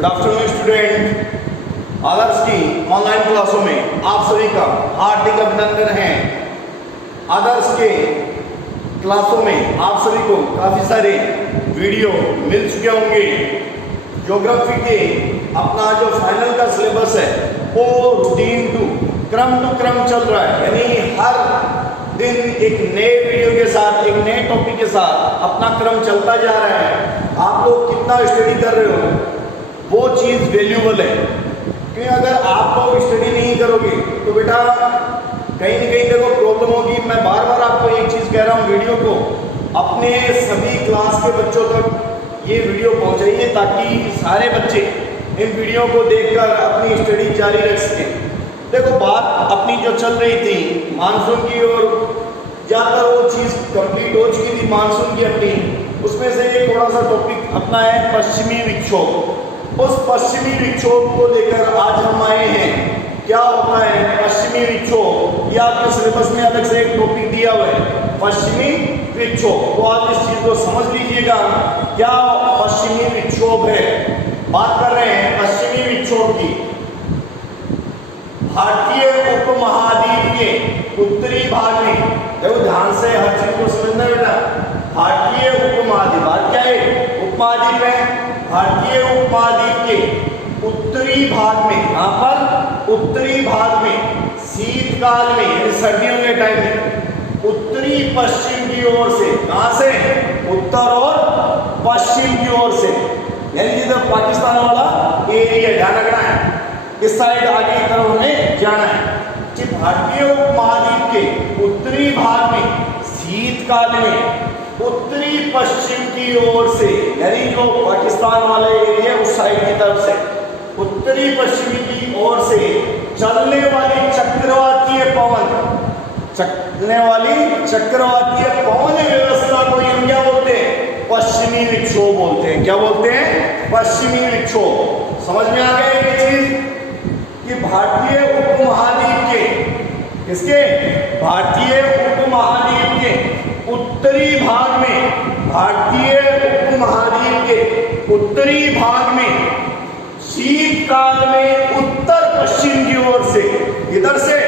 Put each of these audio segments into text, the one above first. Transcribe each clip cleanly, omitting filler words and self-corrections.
Good afternoon student. आदर्श की online क्लासों में आप सभी का हार्दिक अभिनंदन है। आदर्श के क्लासों में आप सभी को काफ़ी सारे वीडियो मिल चुके होंगे। ज्योग्राफी के अपना जो फाइनल का सिलेबस है वो रूटीन टू क्रम चल रहा है, यानी हर दिन एक नए वीडियो के साथ, एक नए टॉपिक के साथ अपना क्रम चलता जा रहा है। आप लोग कितना स्टडी कर रहे हो वो चीज़ वैल्यूबल है, क्योंकि अगर आप लोग स्टडी नहीं करोगे तो बेटा कहीं न कहीं देखो प्रॉब्लम होगी। मैं बार बार आपको एक चीज़ कह रहा हूँ, वीडियो को अपने सभी क्लास के बच्चों तक ये वीडियो पहुँचाइए ताकि सारे बच्चे इन वीडियो को देखकर अपनी स्टडी जारी रख सकें। देखो बात अपनी जो चल रही थी मानसून की, और ज़्यादातर वो चीज़ कंप्लीट हो चुकी थी मानसून की अपनी। उसमें से एक थोड़ा सा टॉपिक अपना है पश्चिमी विक्षोभ। उस पश्चिमी विक्षोभ को लेकर आज हम आए हैं। क्या होता है पश्चिमी विक्षोभ, या आपके सिलेबस में अलग से एक टॉपिक दिया हुआ है पश्चिमी विक्षोभ। तो आप इस चीज़ को समझ लीजिएगा क्या पश्चिमी विक्षोभ है। बात कर रहे हैं पश्चिमी विक्षोभ की। भारतीय उपमहाद्वीप के उत्तरी भाग में, देखो ध्यान से हर चीज को समझना बेटा। भारतीय उपमहाद्वीप, बात क्या है उपमहाद्वीप है। भारतीय उपमहाद्वीप के उत्तरी भाग में, यहाँ पर उत्तरी भाग में शीतकाल में यानी सर्दियों के टाइम में उत्तरी पश्चिम की ओर से, कहां से उत्तर और पश्चिम की ओर से, यानी जिधर पाकिस्तान वाला एरिया ध्यान रखना है, इस साइड आगे की तरफ हमें जाना है कि भारतीय उपमहाद्वीप के उत्तरी भाग में शीतकाल में उत्तरी पश्चिम की ओर से, यानी जो पाकिस्तान वाला एरिया उस साइड की तरफ से उत्तरी पश्चिमी की ओर से चलने वाली चक्रवातीय पवन व्यवस्था को हम क्या बोलते हैं पश्चिमी विक्षोभ बोलते हैं। क्या बोलते हैं पश्चिमी विक्षोभ। समझ में आ गया ये चीज कि भारतीय उपमहाद्वीप के, किसके भारतीय उपमहाद्वीप के उत्तरी भाग में, भारतीय उपमहाद्वीप के उत्तरी भाग में शीतकाल में उत्तर पश्चिम की ओर से, इधर से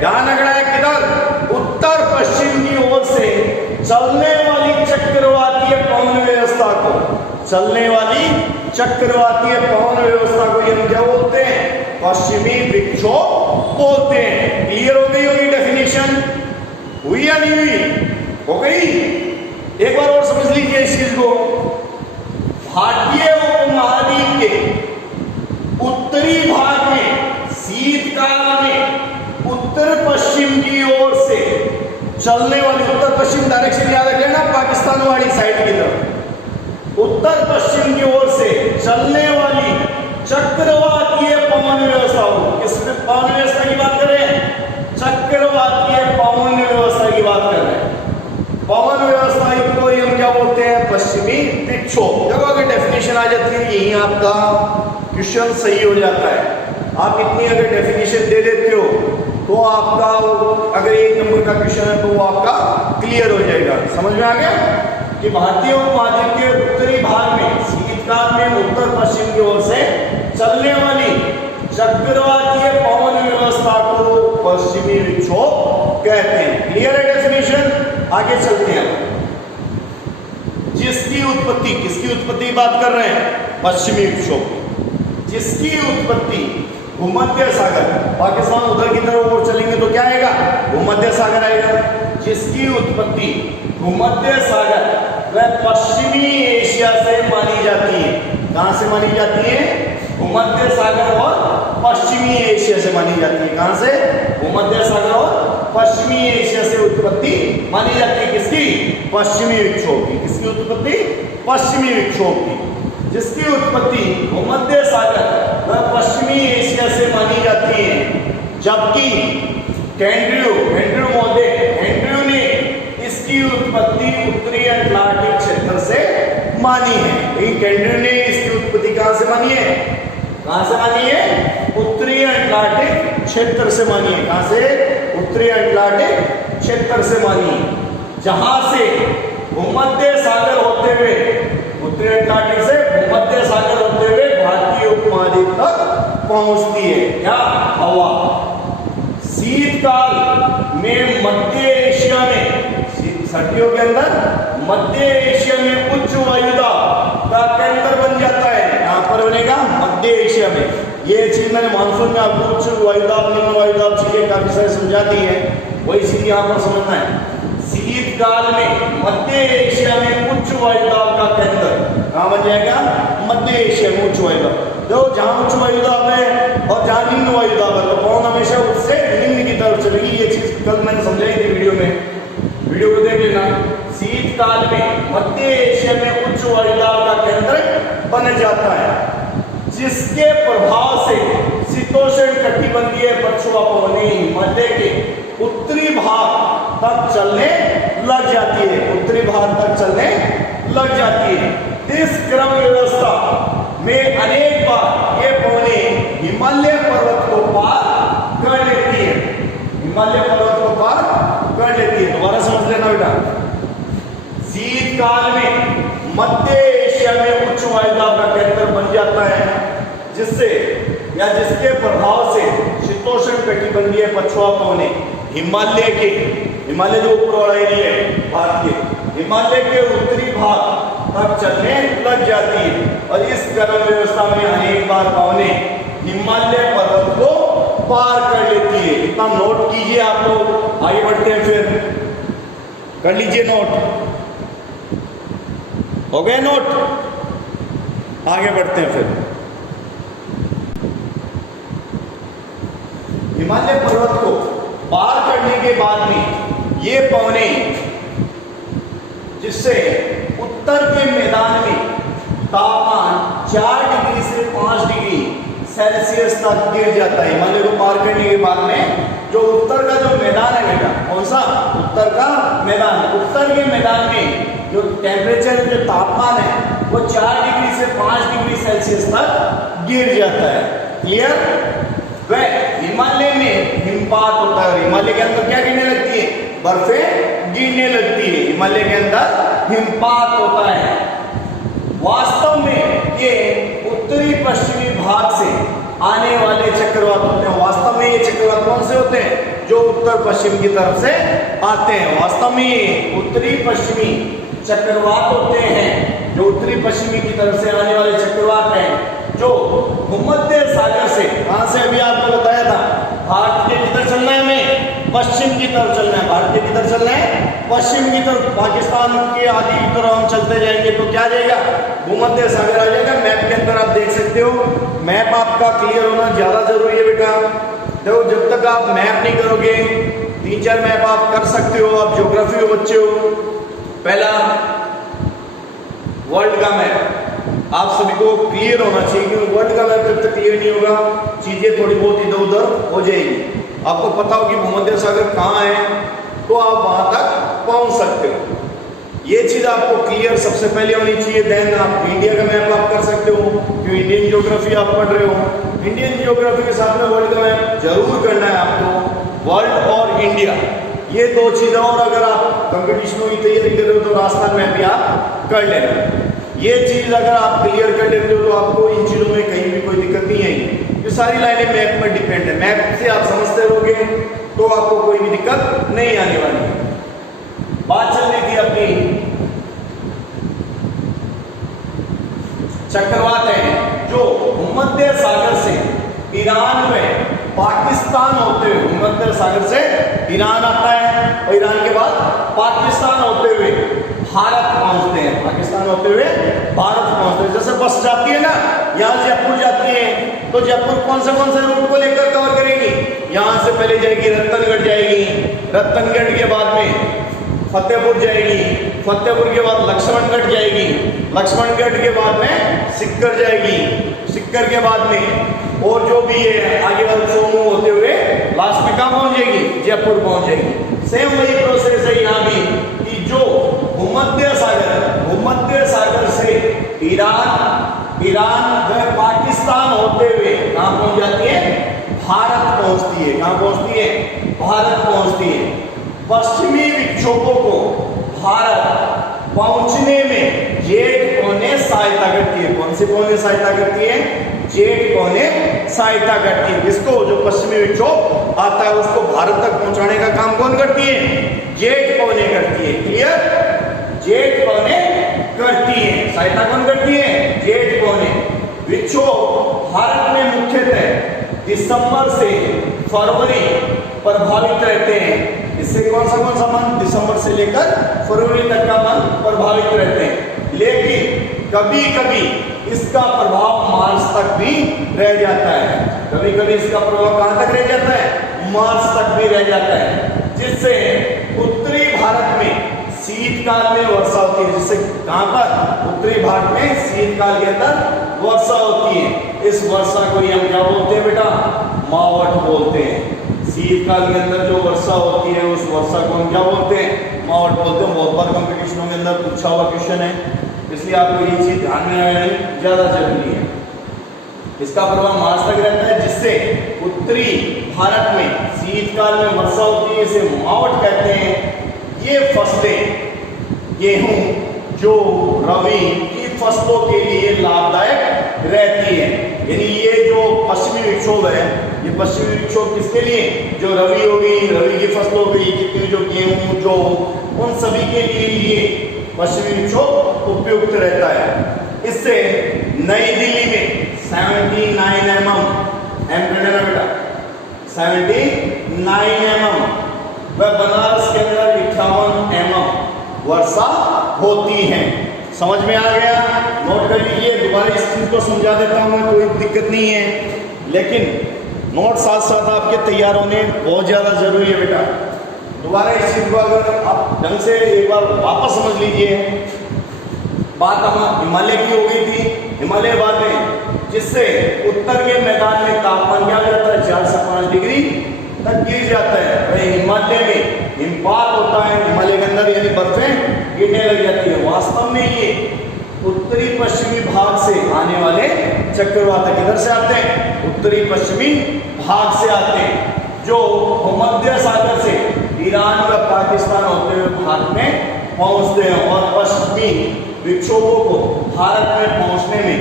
ध्यान रखना है किधर उत्तर पश्चिम की ओर से चलने वाली चक्रवातीय पवन व्यवस्था को, चलने वाली चक्रवातीय पवन व्यवस्था को हम क्या बोलते हैं पश्चिमी विक्षोभ बोलते हैं। क्लियर हो गई होगी डेफिनेशन, हुई या नहीं हुई? हो गई। एक बार और समझ लीजिए इस चीज को। भारतीय उपमहाद्वीप के उत्तरी भाग में शीतकाल में उत्तर पश्चिम की ओर से चलने वाली, उत्तर पश्चिम डायरेक्शन याद रखें ना, पाकिस्तान वाली साइड की तरफ उत्तर पश्चिम की ओर से चलने वाली चक्रवातीय पवन व्यवस्था हो। किस पवन व्यवस्था की बात कर रहे हैं? चक्रवातीय पवन व्यवस्था की बात कर रहे हैं। पवन व्यवस्था को हम क्या बोलते हैं पश्चिमी विक्षोभ। देखो अगर डेफिनेशन आ जाती है यही आपका क्वेश्चन सही हो जाता है। आप इतनी अगर डेफिनेशन दे देते हो तो आपका अगर 1 नंबर का क्वेश्चन है तो वो आपका क्लियर हो जाएगा। समझ में आ गया कि भारतीय उपमहाद्वीप के उत्तरी भाग में शीतकाल में उत्तर पश्चिम की ओर से चलने वाली चक्रवातीय पवन व्यवस्था को पश्चिमी विक्षोभ कहते हैं। क्लियर है डेफिनेशन? आगे चलते हैं। जिसकी उत्पत्ति, किसकी उत्पत्ति की बात कर रहे हैं पश्चिमी विक्षोभ, जिसकी उत्पत्ति भूमध्य सागर, पाकिस्तान उधर की तरफ और चलेंगे तो क्या आएगा भूमध्य सागर आएगा। जिसकी उत्पत्ति भूमध्य सागर वह पश्चिमी एशिया से मानी जाती है। कहां से मानी जाती है? भूमध्य सागर और पश्चिमी एशिया से मानी जाती है। कहां से? भूमध्य सागर और पश्चिमी एशिया से उत्पत्ति मानी जाती है। किसकी? पश्चिमी विक्षोभ की। किसकी उत्पत्ति? पश्चिमी विक्षोभ की। जिसकी उत्पत्ति भूमध्य सागर वह पश्चिमी एशिया से मानी जाती है, जबकि एंड्रयू ने इसकी उत्पत्ति उत्तरी अटलांटिक क्षेत्र से मानी है। एंड्रयू ने इसकी उत्पत्ति कहां से मानी है? कहां से मानी है? उत्तरी अटलांटिक क्षेत्र से मानी है। कहां से? उत्तरी अटलांटिक क्षेत्र से मानी है, जहां से भूमध्य सागर होते हुए, उत्तरी अटलांटिक से भूमध्य सागर होते हुए भारतीय पहुंचती है। क्या? हवा। शीतकाल में मध्य एशिया में, सर्दियों के अंदर मध्य एशिया में उच्च वायुदाब का केंद्र बन जाता है। कहां पर बनेगा? मध्य एशिया में। ये चीज मैंने मानसून में आपको उच्च वायुदाब निम्न वायुदाब चीजें काफी सारी समझा दी है, वही चीज यहाँ पर समझना है। शीतकाल में मध्य एशिया में उच्च वायुदाब का केंद्र कहां बन जाएगा? मध्य एशिया में उच्च वायुदाब। तो जहां उच्च वायुदाब है और जहां निम्न वायुदाब है, तो पवन हमेशा उससे निम्न की तरफ चलेगी। ये चीज कल मैंने समझाई थी वीडियो में, वीडियो को देख लेना। शीतकाल में मध्य एशिया में उच्च वायुदाब का केंद्र बन जाता है, जिसके प्रभाव से शीतोष्ण कटिबंधीय पछुआ पवनें हिमालय के उत्तरी भाग तक चलने लग जाती है, उत्तरी भाग तक चलने लग जाती है। इस क्रम व्यवस्था में अनेक बार ये पवनें हिमालय पर्वत को पार कर लेती है, हिमालय पर्वत को पार कर लेती है। दोबारा समझ लेना बेटा। शीतकाल में मध्य एशिया में उच्च वायुदाब का केंद्र बन जाता है, जिससे या जिसके प्रभाव से शीतोष्ण कटिबंधीय पछुआ पवनें हिमालय के, हिमालय जो ऊपर वाला एरिया है भारत के, हिमालय के उत्तरी भाग तक चलने लग जाती है। और इस क्रम व्यवस्था में अनेक बार पवनें हिमालय पर्वत को पार कर लेती है। इतना नोट कीजिए आप लोग। आगे बढ़ते हैं, फिर कर लीजिए नोट। हो गए नोट? आगे बढ़ते हैं फिर। हिमालय पर्वत को पार करने के बाद में ये पवनें, जिससे उत्तर के मैदान में तापमान 4 डिग्री से 5 डिग्री सेल्सियस तक गिर जाता है। हिमालय को पार करने के बाद में जो उत्तर का जो मैदान है बेटा, कौन सा? उत्तर का मैदान। उत्तर के मैदान में जो टेम्परेचर, जो तापमान है, वो 4 डिग्री से 5 डिग्री सेल्सियस तक गिर जाता है। क्लियर? वह हिमालय में हिमपात होता है। हिमालय के अंदर क्या गिरने लगती है? बर्फें गिरने लगती है। हिमालय के अंदर हिमपात होता है। वास्तव में ये उत्तरी पश्चिमी भाग से आने वाले चक्रवात होते हैं। वास्तव में ये चक्रवात कौन से होते हैं? जो उत्तर पश्चिम की तरफ से आते हैं। वास्तव में ये उत्तरी पश्चिमी चक्रवात होते हैं, जो उत्तरी पश्चिमी की तरफ से आने वाले चक्रवात हैं, जो भूमध्य सागर से, कहां से अभी आपको बताया था, भारत के किधर चलना है हमें? पश्चिम की तरफ चलना है। भारत के किधर चलना है? पश्चिम की तरफ। पाकिस्तान के आदि की तरफ हम चलते जाएंगे तो क्या जाएगा? भूमध्य सागर आ जाएगा। मैप के अंदर आप देख सकते हो। मैप आपका क्लियर होना ज्यादा जरूरी है बेटा। देखो, जब तक आप मैप नहीं करोगे, 3-4 मैप आप कर सकते हो, आप ज्योग्राफी के बच्चे हो। पहला वर्ल्ड का मैप आप सभी को क्लियर होना चाहिए, क्योंकि वर्ल्ड का मैप जब तक क्लियर नहीं होगा, चीजें थोड़ी बहुत इधर उधर हो जाएगी। आपको पता हो कि भूमध्य सागर कहाँ है, तो आप वहां तक पहुंच सकते हो। ये चीज आपको क्लियर सबसे पहले होनी चाहिए। देन आप इंडिया का मैप आप कर सकते हो, क्योंकि इंडियन ज्योग्राफी आप पढ़ रहे हो। इंडियन ज्योग्राफी के साथ में वर्ल्ड का मैप जरूर करना है आपको। वर्ल्ड और इंडिया, ये 2 चीजें। और अगर आप कंपटीशनों की तैयारी कर रहे हो तो राजस्थान मैप भी आप कर लेना। ये चीज अगर आप क्लियर कर लेते हो तो आपको इन चीजों में कहीं भी कोई दिक्कत नहीं आएगी। ये सारी लाइनें मैप पर डिपेंड है। मैप से आप समझते रहोगे तो आपको कोई भी दिक्कत नहीं आने वाली। बात चल रही थी अपनी चक्रवात है जो भूमध्य सागर से ईरान में पाकिस्तान होते हुए, भूमध्य सागर से ईरान आता है और ईरान के बाद पाकिस्तान होते हुए भारत पहुंचते हैं। पाकिस्तान होते हुए भारत पहुंचते हैं। जैसे बस जाती है ना, यहाँ जयपुर जाती है, तो जयपुर कौन से रूट को लेकर कवर करेगी? यहाँ से पहले जाएगी रतनगढ़ जाएगी, रतनगढ़ के बाद में फतेहपुर जाएगी, फतेहपुर के बाद लक्ष्मणगढ़ जाएगी, लक्ष्मणगढ़ के बाद में सिक्कर जाएगी, सिक्कर के बाद में और जो भी है आगे वाले चोमू होते हुए लास्ट में कहाँ पहुंच जाएगी? जयपुर पहुंच जाएगी। सेम वही प्रोसेस है यहाँ भी, कि जो भूमध्य सागर से ईरान व पाकिस्तान होते हुए कहाँ पहुंच जाती है? भारत पहुंचती है। कहाँ पहुंचती है? भारत पहुंचती है। पश्चिमी विक्षोभों को भारत पहुंचने में जेट पवनें सहायता करती है। कौन सी पवनें सहायता करती है? जेठ पौने सहायता करती है। किसको? जो पश्चिमी विक्षोभ आता है उसको भारत तक पहुंचाने का काम कौन करती है? जेठ पौने करती है। क्लियर? जेठ पौने करती है। सहायता कौन करती है? जेठ पौने। विक्षोभ भारत में मुख्यतः दिसंबर से फरवरी प्रभावित रहते हैं। इससे कौन सा मंथ? दिसंबर से लेकर फरवरी तक का मंथ प्रभावित रहते हैं। लेकिन कभी कभी इसका प्रभाव मार्च तक भी रह जाता है। कभी कभी इसका प्रभाव कहां तक रह जाता है? मार्च तक भी रह जाता है, जिससे उत्तरी भारत में शीतकाल में वर्षा होती है। जिससे कहां पर? उत्तरी भारत में शीतकाल के अंदर वर्षा होती है। इस वर्षा को हम क्या बोलते हैं बेटा? मावठ बोलते हैं। शीतकाल के अंदर जो वर्षा होती है उस वर्षा को हम क्या बोलते हैं? मावठ बोलते हैं। बहुत बार कंपटीशनों के अंदर पूछा हुआ क्वेश्चन है, इसलिए आपको ये चीज ध्यान में आना ज्यादा जरूरी है। इसका प्रभाव मार्च तक रहता है, जिससे उत्तरी भारत में शीतकाल में वर्षा होती है। इसे मावठ कहते हैं। ये फसलें गेहूं जो रबी की फसलों के लिए लाभदायक रहती है। यानी ये जो पश्चिमी विक्षोभ है, ये पश्चिमी विक्षोभ किसके लिए? जो रबी होगी, रबी की फसल हो गई, जितनी जो गेहूं जो, उन सभी के लिए ये पश्चिमी विक्षोभ उपयुक्त रहता है। इससे नई दिल्ली में 79 mm, बेटा 79 mm, व बनारस के अंदर 58 mm वर्षा होती है। समझ में आ गया? नोट कर लीजिए। दोबारा इस चीज को समझा देता हूं मैं, कोई दिक्कत नहीं है, लेकिन नोट साथ साथ आपके तैयार होने बहुत ज्यादा जरूरी है बेटा। दोबारा इस चीज को अगर आप ढंग से एक बार वापस समझ लीजिए। बात हम हिमालय की हो गई थी, हिमालय बातें, जिससे उत्तर के मैदान में तापमान क्या हो जाता है? 4 से 5 डिग्री तक गिर जाता है। वही हिमालय में हिमपात होता है, हिमालय के अंदर यानी बर्फें गिरने लग जाती है। वास्तव में ये उत्तरी पश्चिमी भाग से आने वाले चक्रवात किधर से आते हैं? उत्तरी पश्चिमी भाग से आते हैं, जो भूमध्य सागर से ईरान व पाकिस्तान होते हुए भारत में पहुंचते हैं। और पश्चिमी विक्षोभों को भारत में पहुंचने में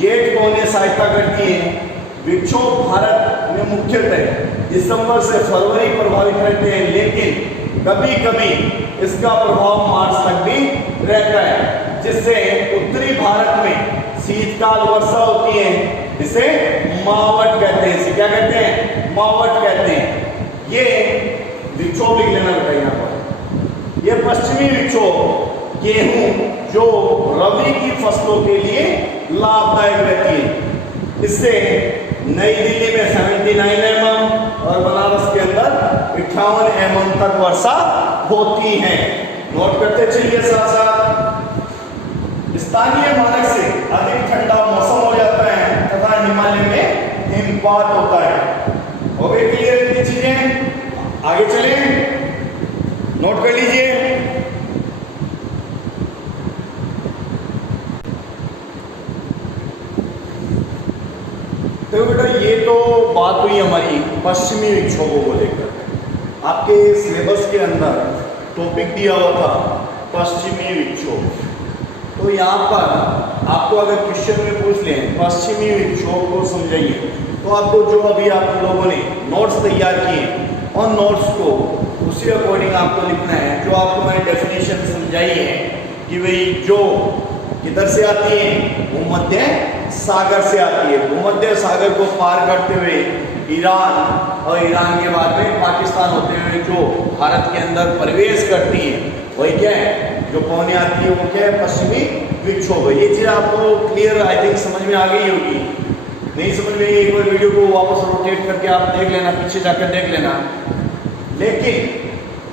जेठ पौने सहायता करती है। विक्षोभ भारत में मुख्यतः दिसंबर से फरवरी प्रभावित रहते हैं, लेकिन कभी कभी इसका प्रभाव मार्च तक भी रहता है, जिससे उत्तरी भारत में शीतकाल वर्षा होती है। इसे मावठ कहते हैं। इसे क्या कहते हैं? मावठ कहते हैं। ये विक्षोभ लिख लेना बेटा यहाँ पर। ये पश्चिमी विक्षोभ गेहूं जो रबी की फसलों के लिए लाभदायक रहती है। इससे नई दिल्ली में 79 mm और बनारस के अंदर 58 mm तक वर्षा होती है। नोट करते चलिए साथ साथ। स्थानीय मानक से अधिक ठंडा मौसम हो जाता है तथा हिमालय में हिमपात होता है। हो गई क्लियर इतनी चीजें? आगे चले, नोट कर लीजिए। तो बेटा ये तो बात हुई हमारी पश्चिमी विक्षोभों को लेकर। आपके सिलेबस के अंदर टॉपिक दिया हुआ था पश्चिमी विक्षोभ। तो यहाँ पर आपको अगर क्वेश्चन में पूछ लें पश्चिमी विक्षोभ को समझाइए, तो आपको जो अभी आप लोगों ने नोट्स तैयार किए और नोट्स को उसी अकॉर्डिंग आपको लिखना है। जो आपको मैंने डेफिनेशन समझाई है कि भाई जो किधर से आती है? भूमध्य सागर से आती है। भूमध्य सागर को पार करते हुए ईरान और ईरान के बाद में पाकिस्तान होते हुए जो भारत के अंदर प्रवेश करती है, वही क्या है? जो पौने आती है वो क्या है? पश्चिमी विक्षोभ है। ये चीज आपको क्लियर आई थिंक समझ में आ गई होगी। नहीं समझ में एक बार वीडियो को वापस रोटेट करके आप देख लेना, पीछे जाकर देख लेना। लेकिन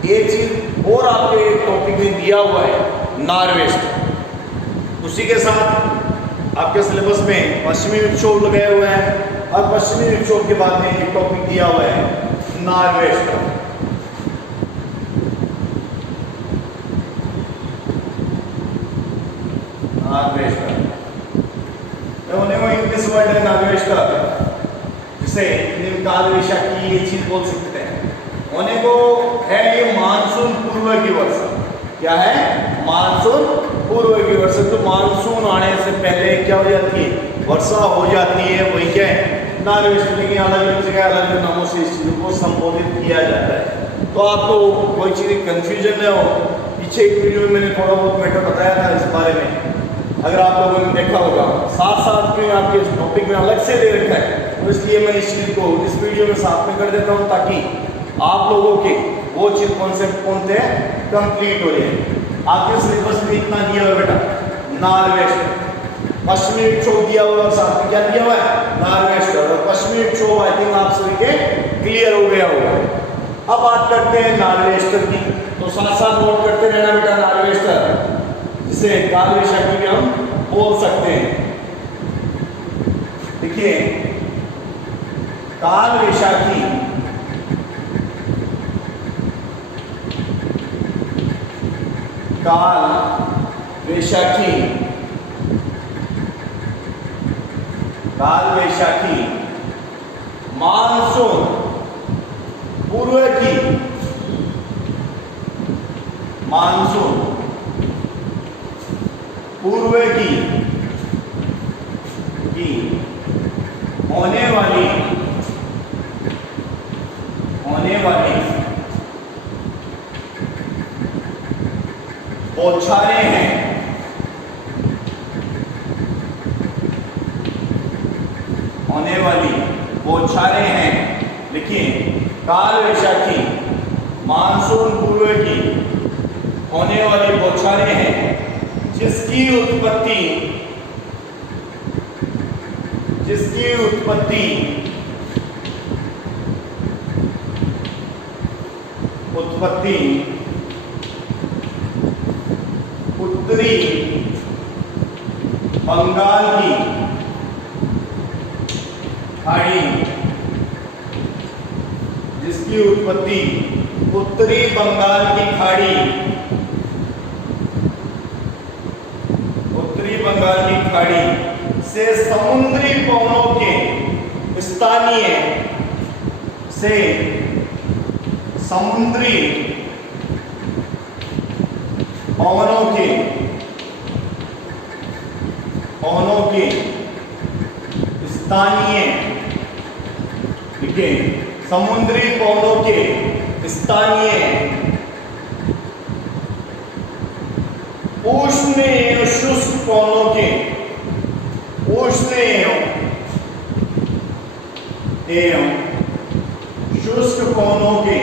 ये चीज और आपके टॉपिक में दिया हुआ है नॉर्वेस्ट, उसी के साथ आपके सिलेबस में पश्चिमी विक्षोभ लगाए हुए हैं और पश्चिमी विक्षोभ के बाद में एक टॉपिक दिया हुआ है नॉर्वेस्ट। इंग्लिश वर्ड है नॉर्वेस्ट का, जिसे काल विषा की ये चीज बोल सकते हैं। होने को है ये मानसून पूर्व की वर्षा। क्या है? मानसून पूर्व की वर्षा। तो मानसून आने से पहले क्या हो जाती है? वर्षा हो जाती है वही क्या है नारे वेस्टर्न की अलग अलग जगह अलग अलग नामों से इस चीज़ को संबोधित किया जाता है। तो आपको कोई चीज़ कंफ्यूजन न हो, पीछे एक वीडियो में मैंने थोड़ा बहुत मैटर बताया था इस बारे में, अगर आप लोगों ने देखा होगा। साथ साथ में आपके इस टॉपिक में अलग से दे रखा है, तो इसलिए मैं इस चीज़ को इस वीडियो में साथ में कर देता हूँ ताकि आप लोगों के वो चीज़ कॉन्सेप्ट कौन थे कंप्लीट हो जाए। आपके सिलेबस में इतना दिया हुआ बेटा, नॉर्थ वेस्ट पश्चिमी विक्षोभ दिया हुआ, साथ में क्या दिया हुआ है नॉर्थ वेस्ट और पश्चिमी विक्षोभ। आई थिंक आप सभी के क्लियर हो गया होगा। अब बात करते हैं नॉर्थ वेस्टर की, तो साथ साथ नोट करते रहना बेटा नॉर्थ वेस्टर, जिसे काल वैशाखी भी हम बोल सकते हैं। देखिए काल वैशाखी काल वैशाखी मानसून पूर्व की होने वाली बौछारें हैं, होने वाली बौछारें हैं। देखिए काल वैशाखी मानसून पूर्व की होने वाली बौछारें हैं, जिसकी उत्पत्ति उत्तरी बंगाल की खाड़ी, जिसकी उत्पत्ति उत्तरी बंगाल की खाड़ी से समुद्री पवनों के स्थानीय देखिए समुद्री पवनों के स्थानीय उष्ण एवं शुष्क पवनों के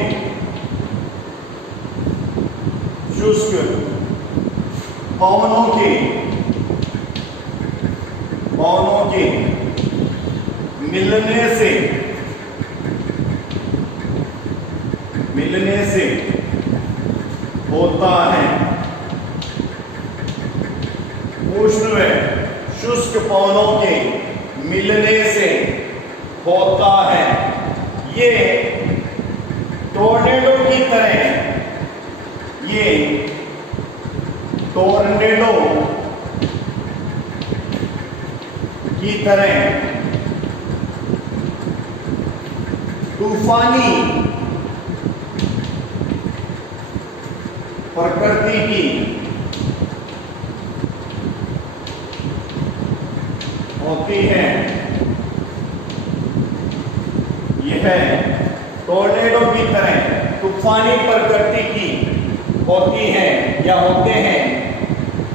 पवनों के मिलने से होता है। उष्ण व शुष्क पवनों के मिलने से होता है। ये टोर्नेडो की तरह तूफानी प्रकृति की होती है। यह टोर्नेडो की तरह तूफानी प्रकृति की होती है या होते हैं,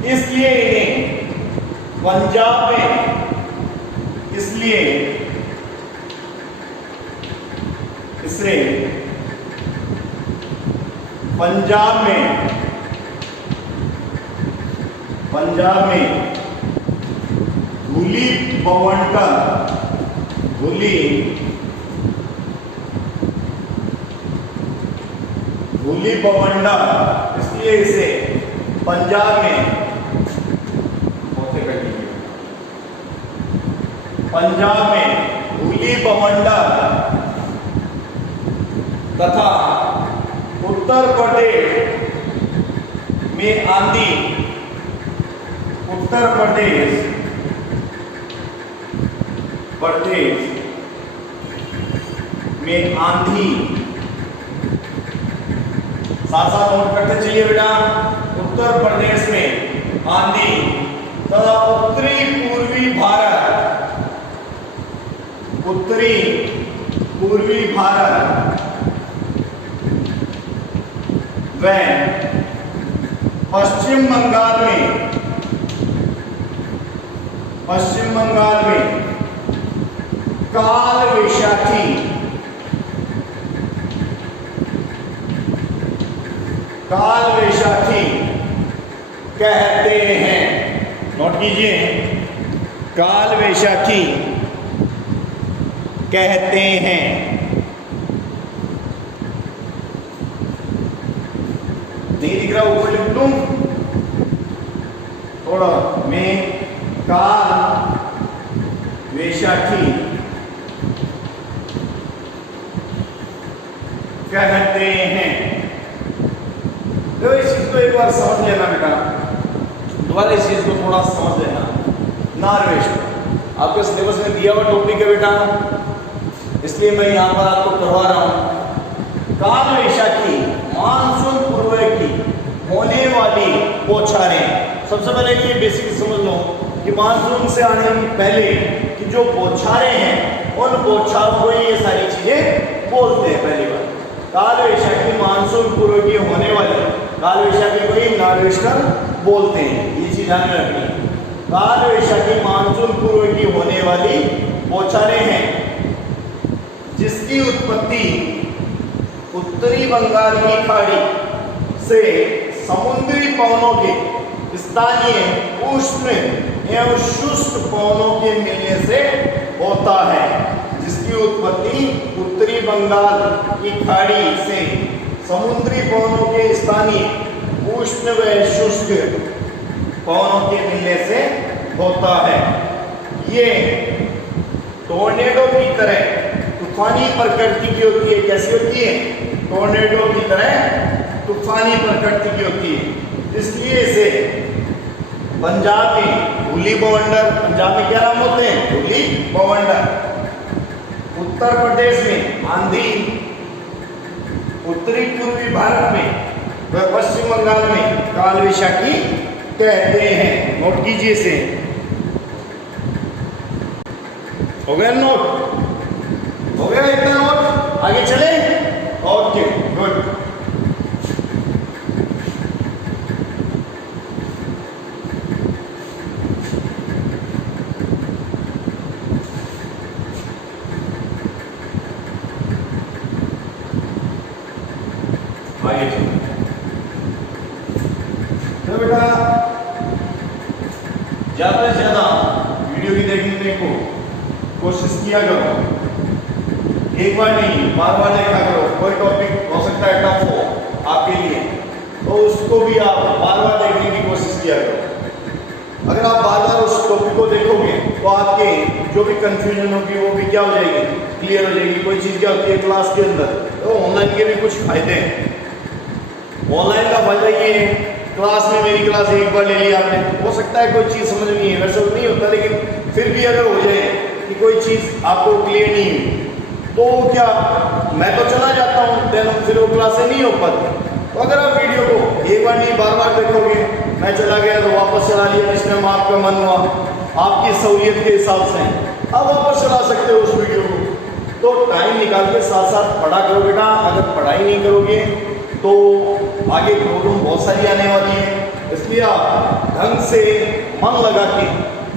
इसलिए इन्हें पंजाब में इसे पंजाब में धूली बवंडा इसलिए इसे पंजाब में धूली बवंडा तथा उत्तर प्रदेश में आंधी साथ साथ नोट करते चलिए बेटा। उत्तर प्रदेश में आंधी तथा उत्तरी पूर्वी भारत उत्तरी पूर्वी भारत व पश्चिम बंगाल में काल वैशाखी कहते हैं। नोट कीजिए, काल वैशाखी कहते हैं। नहीं दिख रहा, ऊपर लिख दूं थोड़ा, मैं काल वैशाखी कहते हैं। तो इस चीज को एक बार समझ लेना बेटा, दोबारा इस चीज को थोड़ा समझ लेना। नार्वेश्वर आपके सिलेबस में दिया हुआ टॉपिक है बेटा, इसलिए मैं यहाँ पर आपको करवा रहा हूँ। काल वैशाखी मानसून पूर्व की होने वाली बौछारें। सबसे पहले ये बेसिक समझ लो कि मानसून से आने के पहले की जो बौछारें हैं, उन बौछारों को ये सारी चीजें बोलते हैं। पहली बार काल वैशाखी मानसून पूर्व की होने वाली, काल वैशाखी को ही नार्वेश्वर बोलते हैं, ये चीज ध्यान में रखनी है। काल वैशाखी मानसून पूर्व की होने वाली बौछारें हैं जिसकी उत्पत्ति उत्तरी बंगाल की खाड़ी से समुद्री पवनों के स्थानीय उष्ण एवं शुष्क पवनों के मिलने से होता है। जिसकी उत्पत्ति उत्तरी बंगाल की खाड़ी से समुद्री पवनों के स्थानीय उष्ण व शुष्क पवनों के मिलने से होता है। ये टोर्नेडो की तरह तूफानी प्रकृति की होती है। कैसी होती है? टोर्नेडो की तरह तूफानी प्रकृति की होती है। इसलिए इसे पंजाब में धूली बवंडर, पंजाब में क्या नाम होते हैं? धूली बवंडर। उत्तर प्रदेश में आंधी, उत्तरी पूर्वी भारत में व पश्चिम बंगाल में काल वैशाखी कहते हैं। नोट कीजिए इसे। हो गया नोट? हो गया इतना नोट? आगे चले? Okay good. आगे चलो। तो बेटा ज्यादा से ज्यादा वीडियो की देखने को कोशिश किया करो। एक बार नहीं, बार बार देखा करो। कोई टॉपिक हो सकता है टफ हो आपके लिए, तो उसको भी आप बार बार देखने की कोशिश किया करो। अगर आप बार बार उस टॉपिक को देखोगे तो आपके जो भी कंफ्यूजन होगी वो भी क्या हो जाएगी? क्लियर हो जाएगी। कोई चीज़ क्या होती है क्लास के अंदर, तो ऑनलाइन के भी कुछ फायदे हैं। ऑनलाइन का फायदा ये है, क्लास में मेरी क्लास एक बार ले ली आपने, हो सकता है कोई चीज़ समझ नहीं है, वैसे तो नहीं होता, लेकिन फिर भी अगर हो जाए कि कोई चीज़ आपको क्लियर नहीं हुई तो क्या, मैं तो चला जाता हूँ, देन फिर वो क्लासें नहीं हो पाती। तो अगर आप वीडियो को एक बार नहीं बार बार देखोगे, मैं चला गया तो वापस चला लिया जिस टाइम आपका मन हुआ, आपकी सहूलियत के हिसाब से आप वापस चला सकते हो उस वीडियो को। तो टाइम निकाल के साथ साथ पढ़ा करो बेटा। अगर पढ़ाई नहीं करोगे तो आगे प्रॉब्लम बहुत सारी आने वाली है। इसलिए आप ढंग से मन लगा के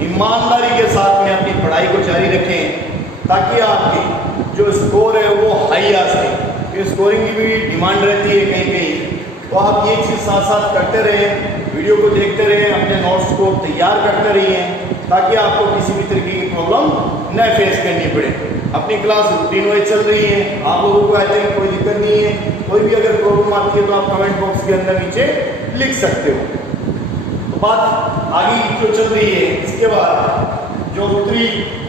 ईमानदारी के साथ में अपनी पढ़ाई को जारी रखें, ताकि आपकी जो स्कोर है वो हाई आ सके। स्कोरिंग की भी डिमांड रहती है कहीं कहीं, तो आप ये चीज़ साथ साथ करते रहें, वीडियो को देखते रहें, अपने नोट्स को तैयार करते रहिए, ताकि आपको किसी भी तरीके की प्रॉब्लम न फेस करनी पड़े। अपनी क्लास रूटीन वाइज चल रही है, आप लोगों को आई थिंक कोई दिक्कत नहीं है। कोई भी अगर प्रॉब्लम आती है तो आप कमेंट बॉक्स के अंदर नीचे लिख सकते हो। तो बात आगे की जो चल रही है, इसके बाद जो उत्तरी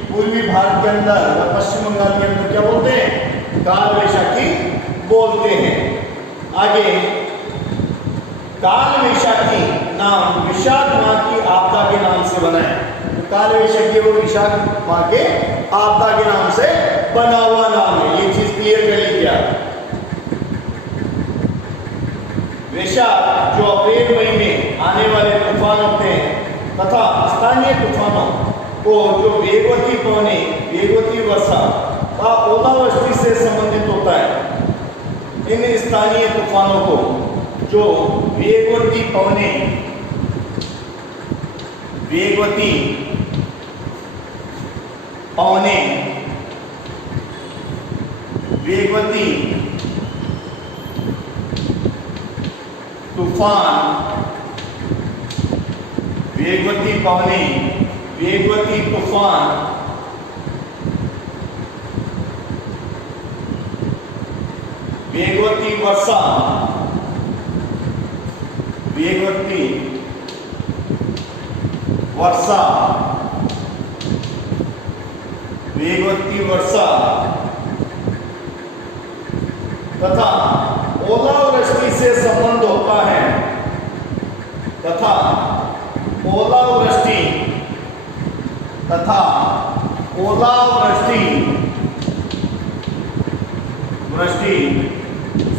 पूर्वी भारत के अंदर और पश्चिम बंगाल के अंदर क्या बोलते हैं? काल वैशाखी बोलते हैं। आगे काल वैशाखी नाम विशाख माह की आपदा के नाम से बना है। तो काल वैशाखी वो विशाख माह के आपदा के नाम से बना हुआ नाम है। ये चीज क्लियर कर लीजिए। वैशाख जो अप्रैल मई में आने वाले तूफान होते हैं तथा स्थानीय तूफानों को जो वेगवती पवने, वेगवती वर्षा व ओलावृष्टि से संबंधित होता है। इन स्थानीय तूफानों को जो वेगवती पवने, वेगवती पवने, वेगवती तूफान, वेगवती पवने, वेगवती तूफान, वेगवती वर्षा, वेगवती वर्षा, वेगवती वर्षा तथा ओलावृष्टि से संबंध होता है, तथा ओलावृष्टि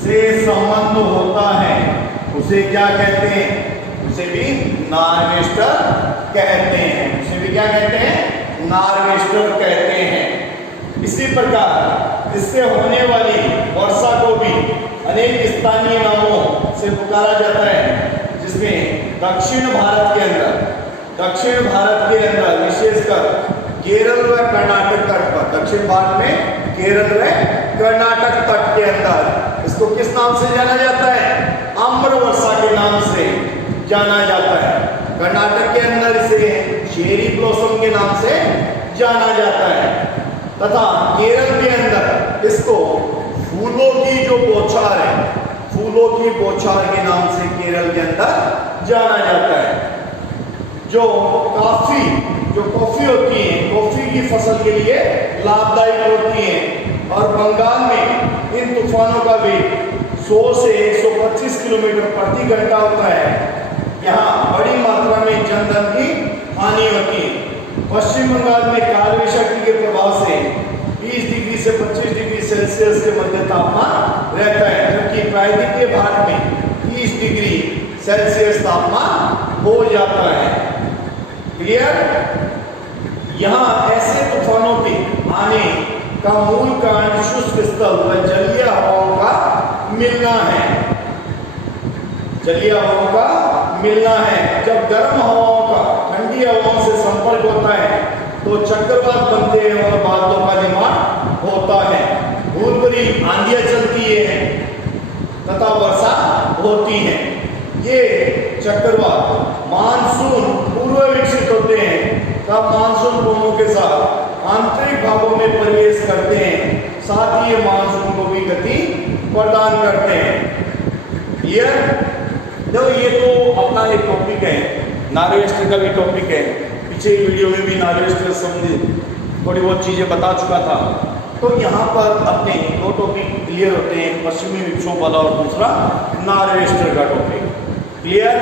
से संबंध होता है, उसे क्या कहते हैं? उसे भी नार्वेस्टर कहते हैं। उसे भी क्या कहते हैं? नार्वेस्टर कहते हैं। इसी प्रकार इससे होने वाली वर्षा को भी अनेक स्थानीय नामों से पुकारा जाता है, जिसमें दक्षिण भारत के अंदर विशेषकर केरल व कर्नाटक तट पर, दक्षिण भारत में केरल व कर्नाटक तट के अंदर इसको किस नाम से जाना जाता है? आम्र वर्षा के नाम से जाना जाता है। कर्नाटक के अंदर इसे चेरी ब्लॉसम के नाम से जाना जाता है, तथा केरल के अंदर इसको फूलों की जो बौछार है, फूलों की बौछार के नाम से केरल के अंदर जाना जाता है। जो कॉफी होती है, कॉफी की फसल के लिए लाभदायक होती है, और बंगाल में इन तूफानों का वेग 100 से 125 किलोमीटर प्रति घंटा होता है। यहाँ बड़ी मात्रा में जनधन की हानि होती है। पश्चिम बंगाल में कालवी शक्ति के प्रभाव से 20 डिग्री से 25 डिग्री सेल्सियस के मध्य तापमान रहता है, जबकि प्रायद्वीपीय भारत में 30 डिग्री सेल्सियस तापमान हो जाता है। क्लियर? यहाँ ऐसे तूफानों के आने का मूल कारण शुष्क स्थल व जलीय हवाओं का मिलना है। जलीय हवाओं का मिलना है। जब गर्म हवाओं का ठंडी हवाओं से संपर्क होता है तो चक्रवात बनते हैं और बादलों का निर्माण होता है। भूल भरी आंधियां चलती है तथा वर्षा होती है। ये चक्रवात मानसून पूर्व विकसित होते हैं, तब मानसून भूमों के साथ आंतरिक भागों में प्रवेश करते हैं, साथ ही ये मानसून को भी गति प्रदान करते हैं। क्लियर? तो ये तो अपना एक टॉपिक है, नार्वेस्टर का भी टॉपिक है। पीछे की वीडियो में भी नार्वेस्टर संबंधित थोड़ी बहुत चीजें बता चुका था। तो यहाँ पर अपने दो टॉपिक क्लियर होते हैं, पश्चिमी विक्षोभ वाला और दूसरा नार्वेस्टर का टॉपिक। क्लियर?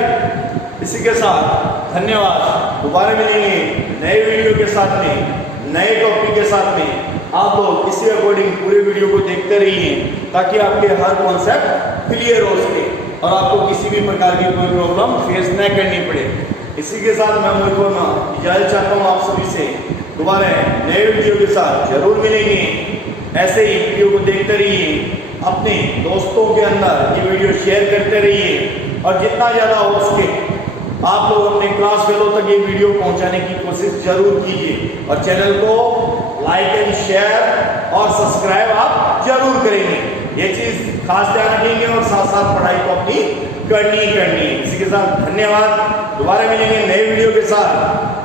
इसी के साथ धन्यवाद। दोबारा मिलेंगे नए वीडियो के साथ में, नए टॉपिक के साथ में। आप लोग इसी अकॉर्डिंग पूरे वीडियो को देखते रहिए, ताकि आपके हर कॉन्सेप्ट क्लियर हो सके और आपको किसी भी प्रकार की कोई प्रॉब्लम फेस न करनी पड़े। इसी के साथ मैं मोहित वर्मा इजाजत चाहता हूँ आप सभी से। दोबारा नए वीडियो के साथ जरूर मिलेंगे। ऐसे ही वीडियो को देखते रहिए, अपने दोस्तों के अंदर ये वीडियो शेयर करते रहिए, और जितना ज़्यादा हो सके आप लोग अपने क्लास फेलो तक ये वीडियो पहुंचाने की कोशिश जरूर कीजिए, और चैनल को लाइक एंड शेयर और सब्सक्राइब आप जरूर करेंगे। ये चीज़ खास ध्यान रखेंगे, और साथ साथ पढ़ाई को अपनी करनी है। इसी के साथ धन्यवाद। दोबारा मिलेंगे नए वीडियो के साथ।